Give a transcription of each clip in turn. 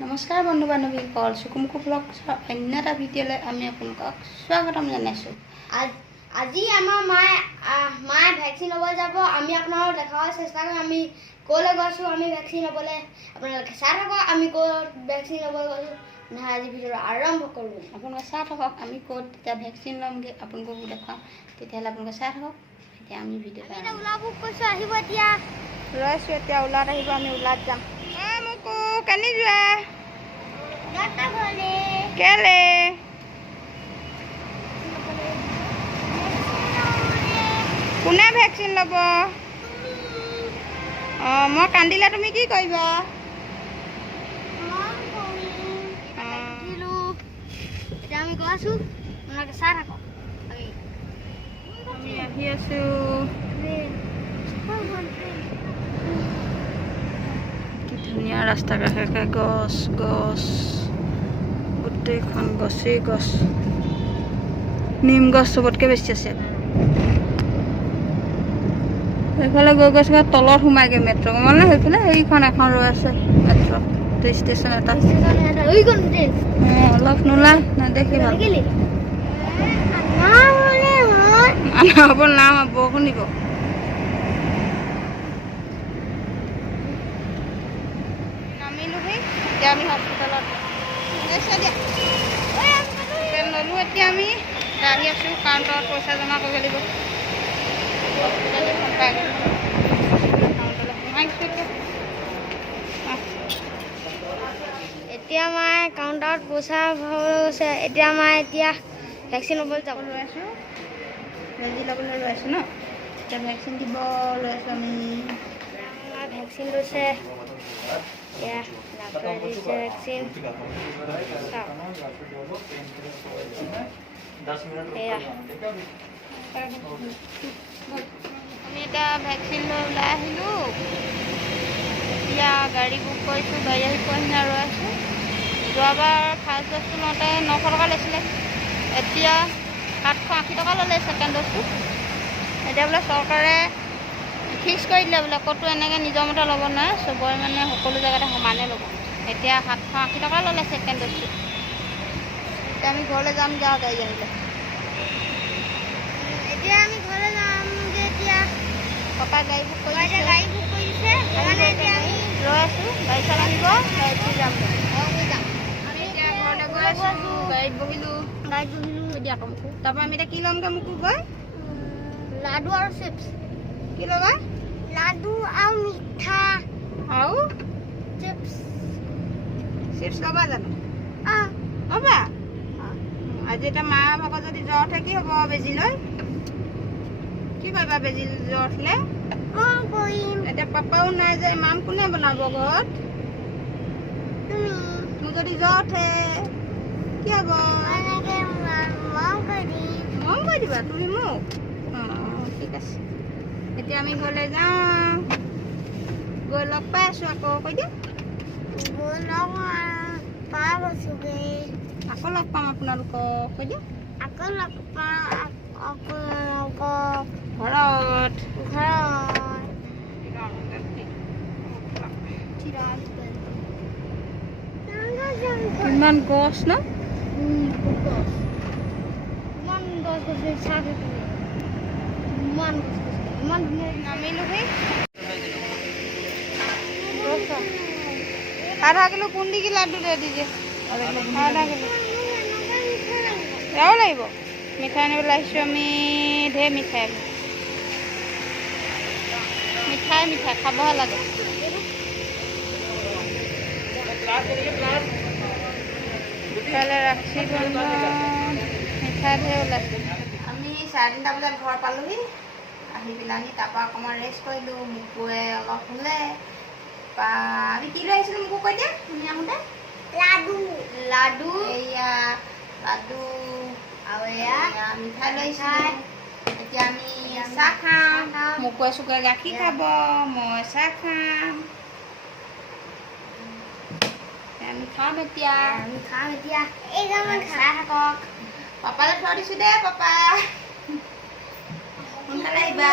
নমস্কাৰ বন্ধু বান্ধৱীসকল, চুকুমুকু ব্লগছৰ অন্য এটা ভিডিঅ'লৈ আমি আপোনালোকক স্বাগতম জনাইছোঁ। আজি আমাৰ মায়ে ভেকচিন ল'ব যাব। আমি আপোনালোকক দেখাবৰ চেষ্টা কৰিম আমি ক'লৈ গৈছোঁ। আমি ভেকচিন ল'বলৈ আপোনালোকে চাই থাকক আমি ক'ত ভেকচিন ল'ব গৈছোঁ। আজি ভিডিঅ'টো আৰম্ভ কৰোঁ। আপোনালোকে চাই থাকক আমি ক'ত তেতিয়া ভেকচিন ল'মগৈ, আপোনালোককো দেখাম। তেতিয়াহ'লে আপোনালোকে চাই থাকক। এতিয়া আমি ভিডিঅ'টো ওলাব কৈছোঁ, আহিব এতিয়া ৰৈছোঁ। এতিয়া ওলাত আহিব, আমি ওলাত যাম। মোকো কেনি যোৱা কেলে কোনে ভেকচিন ল'ব? অঁ, মই কান্দিলে তুমি কি কৰিবা? এতিয়া আমি গৈছোঁ, আপোনালোকে চাই থাকক। আমি আহি আছোঁ। কি ধুনীয়া ৰাস্তা কাষে কাষে গছ গছ, গোটেইখন গছেই গছ। নিম গছ চবতকৈ বেছি আছে। এইফালে গৈ গছ তলত সোমাইগৈ মেট্ৰ' মানে সেইফালে সেইখন এখন ৰৈ আছে মেট্ৰ' ষ্টেচন এটা। অলপ নোলাই নেদেখি ভাল হ'ব নাম বৰষুণ দিব। নামিলোহি, এতিয়া আমি হস্পিটেলত ল'লোঁ। এতিয়া আমি আহি আছোঁ কাউণ্টাৰত পইচা জমা কৰিব লাগিব। এতিয়া মায়ে কাউণ্টাৰত পইচা ভৰাবলৈ গৈছে। এতিয়া মায়ে এতিয়া ভেকচিন ল'বলৈ যাব লৈ আছোঁ, বেজি ল'বলৈ লৈ আছোঁ ন। এতিয়া ভেকচিন দিব লৈ আছোঁ আমি। মায়ে ভেকচিন লৈছে, এতিয়া ডাক্তৰে দিছে ভেকচিন। আমি এতিয়া ভেকচিন লৈ ওলাই আহিলোঁ। এতিয়া গাড়ী বুক কৰিছোঁ, গাড়ী আহি পোৱাহি নাই, ৰৈ আছোঁ। যোৱাবাৰ ফাৰ্ষ্ট ড'জটো লওঁতে 900 টকা লৈছিলে, এতিয়া 780 টকা ল'লে ছেকেণ্ড ড'জটো। এতিয়া বোলে চৰকাৰে ফিক্স কৰি দিলে বোলে ক'তো এনেকৈ নিজৰ মতে ল'ব নোৱাৰে, চবৰে মানে সকলো জেগাতে সমানে ল'ব। এতিয়া 780 টকা ল'লে ছেকেণ্ড ড'জটো। এতিয়া আমি ঘৰলৈ যাম, গাড়ী আহিলে। এতিয়া আমি ঘৰলৈ যামগৈ। এতিয়া পাপাই গাড়ী বুক কৰি দিছে, গাড়ী বুক কৰি দিছে। এতিয়া আমি ৰৈ আছোঁ, গাড়ী চাল আহিব, গাড়ীত যাম। আমি যাম। আমি এতিয়া ঘৰলৈ গৈ আছোঁ, গাড়ীত বহিলোঁ। এতিয়া আকৌ মোকো তাৰপৰা আমি এতিয়া কি ল'মগৈ? মোকো গৈ লাডু আৰু চিপছ। কি ল'বা? লাডু আৰু মিঠা আৰু চিপছ। চিপছ ল'বা জানো? ল'বা। আজি এতিয়া মাৰ ভাগৰ যদি জ্বৰ উঠে কি হ'ব? বেজি লৈ কি কৰিবা? বেজি জ্বৰ উঠিলে এতিয়া পাপাও নাই যে, ইমান কোনে বনাব ঘৰত? মোৰ যদি জ্বৰ উঠে কি হ'ব? মৰম কৰি দিবা তুমি মোক? অঁ, ঠিক আছে। এতিয়া আমি ঘৰলৈ যাওঁ, গৈ লগ পাই আছোঁ আকৌ। কৈ দিয়া আকৌ লগ পাম আপোনালোকক। কৈ দিয়া আকৌ লগ পাম আপোনালোকক ঘৰত। ইমান গছ ন? ইমান গছ গছনি চাহ থাকে, ইমান গছ গছনি, ইমান ধুনীয়া। নামিলোহি। आधा किलो बूंदी की लड्डू दे दीजिए। आधा किलो লাগিব মিঠাই আনিবলৈ আহিছোঁ আমি। ঢেৰ মিঠাই, মিঠাই মিঠাই খাবহে লাগে। কাইলৈ ৰাখি বন্ধন, মিঠাই ঢেৰ ওলাইছে। আমি 3:30 বজাত ঘৰ পালোহি। আহি পেলাই আমি তাৰপৰা অকণমান ৰেষ্ট কৰিলোঁ। মোকোৱে অলপ শুলে। আমি কি লৈ আহিছিলোঁ মোকো কৈ দিয়া। আমি আহোঁতে লাডু, এয়া লাডু আৰু এয়া মিঠাই লৈ আহিছিলোঁ। এতিয়া আমি চাহ খাম। মোকোৱে চুকুৱে গাখীৰ খাব, মই চাহ খাম। আমি খাম এতিয়া। চাই থাকক। পাপালৈ থৈ দিছোঁ দেই, পাপা সোনকালে আহিবা।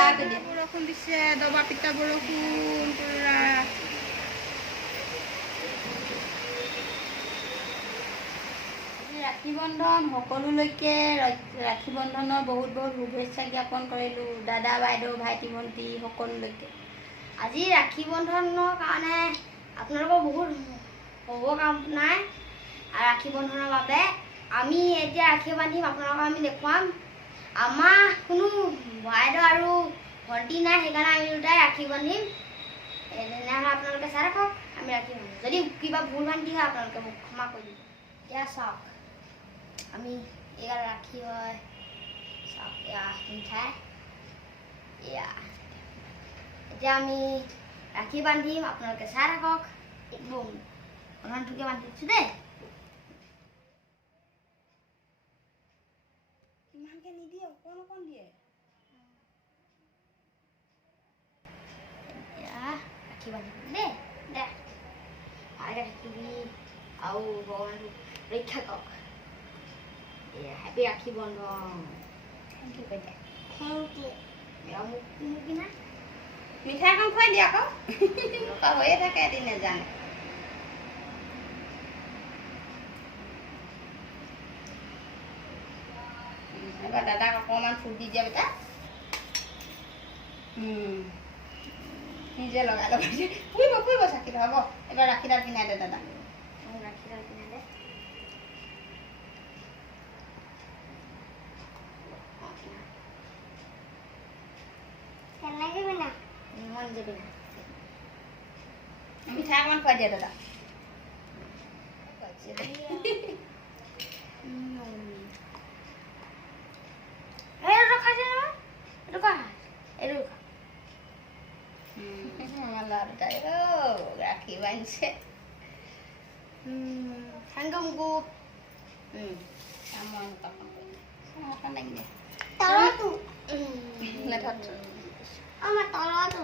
বৰষুণ দিছে, দবা পিটা বৰষুণ পুৰা। ৰাখি বন্ধন সকলোলৈকে ৰাখি বন্ধনৰ বহুত বহুত শুভেচ্ছা জ্ঞাপন কৰিলোঁ দাদা বাইদেউ ভাইটি ভণ্টি সকলোলৈকে। আজি ৰাখি বন্ধনৰ কাৰণে আপোনালোকৰ বহুত শুভকামনা নাই। আৰু ৰাখি বন্ধনৰ বাবে আমি এতিয়া ৰাখি বান্ধিম, আপোনালোকক আমি দেখুৱাম। আমাৰ কোনো বাইদেউ আৰু ভণ্টি নাই, সেইকাৰণে আমি দুটাই ৰাখি বান্ধিম। তেনেহ'লে আপোনালোকে চাই ৰাখক, আমি ৰাখি বান্ধিম। যদি কিবা ভুল ভ্ৰান্তি হয় আপোনালোকে মোক ক্ষমা কৰি দিব। এতিয়া চাওক, আমি এয়া ৰাখি হয়, চাওক এয়া মিঠাই, এয়া এতিয়া আমি ৰাখি বান্ধিম, আপোনালোকে চাই থাকক। একদম প্ৰধানটোকে বান্ধিছোঁ দেই। ইমানকে নিদিয়ে, অকণ অকণ দিয়ে। এতিয়া ৰাখি বান্ধিম দেই, দে ভালকে থাকিবি আৰু ভগৱানটোক ৰক্ষা কৰক। এয়া হেপী ৰাখি বন্ধন। থেংক ইউ বাইদেউ, থেংক ইউ। এয়া মোক কিনা মিঠাই এখন খুৱাই দিয়া আকৌ, হৈয়ে থাকে এদিন নেজানে। এবাৰ দাদাক অকণমান ফুট দি দিয়া বেটা। নিজে লগাই লগাই দিয়ে, ফুৰিব ফুৰিব চাকিটো হ'ব। এবাৰ ৰাখীডাল কিনাই দে দাদা। ৰাখিডাল কিনা দে। কেনেকে বিনা? মই নিজে বিনা। মিঠাই অকণমান খুৱাই দিয়া দাদা। এইটো খাইছে নহয়, এইটো খা, এইটো খা। আমাৰ ল'ৰা দুটাই ৰাখি বান্ধিছে। Thank you Muku. তলতো আমাৰ তলতো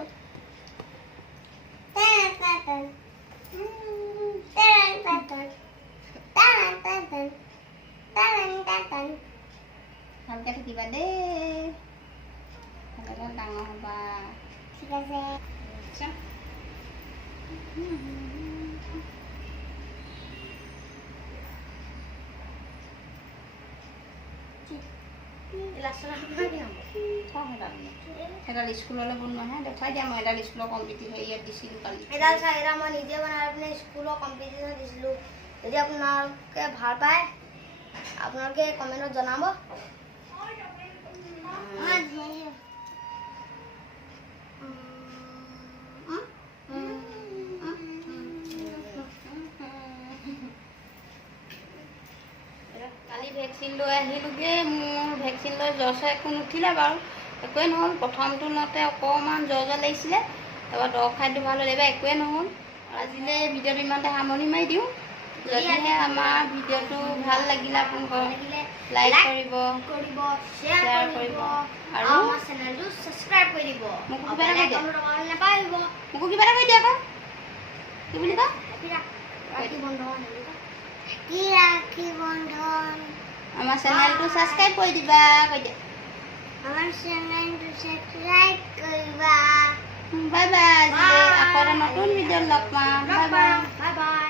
ভালকে থাকিবা দেই, ভালকে ডাঙৰ হ'বা। ঠিক আছে। এডাল স্কুললৈ বনোৱাহে দেখাই দিয়া। মই এডাল স্কুলৰ কম্পিটিশ্যন হেৰিয়াত দিছিলোঁ কালি। এডাল চাই এডাল মই নিজে বনাই পিনে স্কুলৰ কম্পিটিশ্যন দিছিলোঁ। যদি আপোনালোকে ভাল পায় আপোনালোকে কমেণ্টত জনাব। কালি ভেকচিন লৈ আহিলোগৈ। মোৰ ভেকচিন লৈ জ্বৰ চৰ একো নুঠিলে বাৰু, একোৱে নহ'ল। প্ৰথমটো লওঁতে অকণমান জ্বৰ জ্বৰ লাগিছিলে, তাৰপৰা দৰৱ খাইটো ভাল হ'ল, এইবাৰ একোৱে নহ'ল। আজিলৈ ভিডিঅ'টো ইমানতে সামৰণি মাৰি দিওঁ। যদিহে আমাৰ ভিডিঅ'টো ভাল লাগিলে আপোনালোকৰ লাইক কৰিব, শ্বেয়াৰ কৰিব আৰু আমাৰ চেনেলটো ছাবস্ক্ৰাইব কৰি দিব। মোকো কিবা এটা কৈ দিয়া, নাপাহৰিব। মোকো কিবা এটা কৈ দিয়া আকৌ। কি বুলি কয়? ৰাখি বন্ধন। আমাৰ চেনেলটো ছাবস্ক্ৰাইব কৰি দিবা, কৈ দিয়া। আমাৰ চেনেলটো ছাবস্ক্ৰাইব কৰিবা। Bye bye. আকৌ এটা নতুন ভিডিঅ'ত লগ পাম। Bye bye. Bye bye.